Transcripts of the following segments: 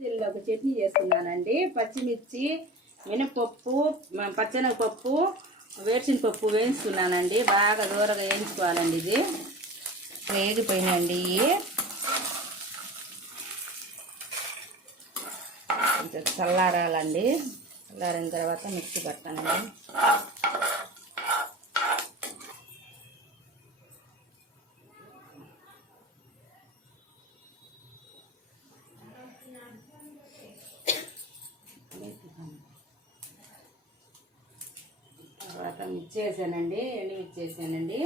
ఒక చట్నీ చేసుకున్నానండి. పచ్చిమిర్చి, మినపప్పు, పచ్చెనగపప్పు, వేరుశనగపప్పు వేయించుకున్నానండి. బాగా దూరగా వేయించుకోవాలండి. ఇది వేగిపోయినండి. కొంచెం చల్లారాలండి. చల్లారిన తర్వాత మిక్సీ పట్టానండి. తర్వాత మిర్చి వేసానండి. ఎండుమిర్చి వేసానండి.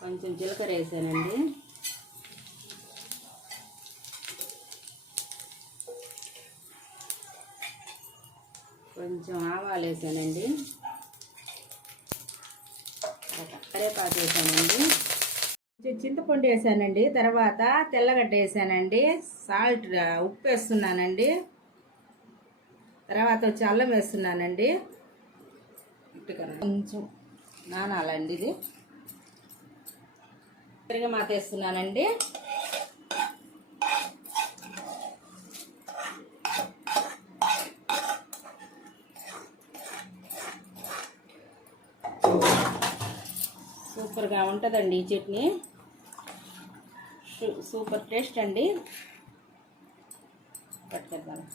కొంచెం జీలకర్ర వేసానండి. కొంచెం ఆవాలు వేసానండి. కరివేపాకు వేసానండి. కొంచెం చింతపండు వేసానండి. తర్వాత తెల్లగడ్డ వేసానండి. సాల్ట్ ఉప్పు వేస్తున్నానండి. తర్వాత వచ్చి అల్లం వేస్తున్నానండి. కొంచెం నానాలండి. ఇది తిరగమాత వేస్తున్నానండి. సూపర్గా ఉంటుందండి ఈ చట్నీ. సూపర్ టేస్ట్ అండి. పట్టుకెళ్తాను.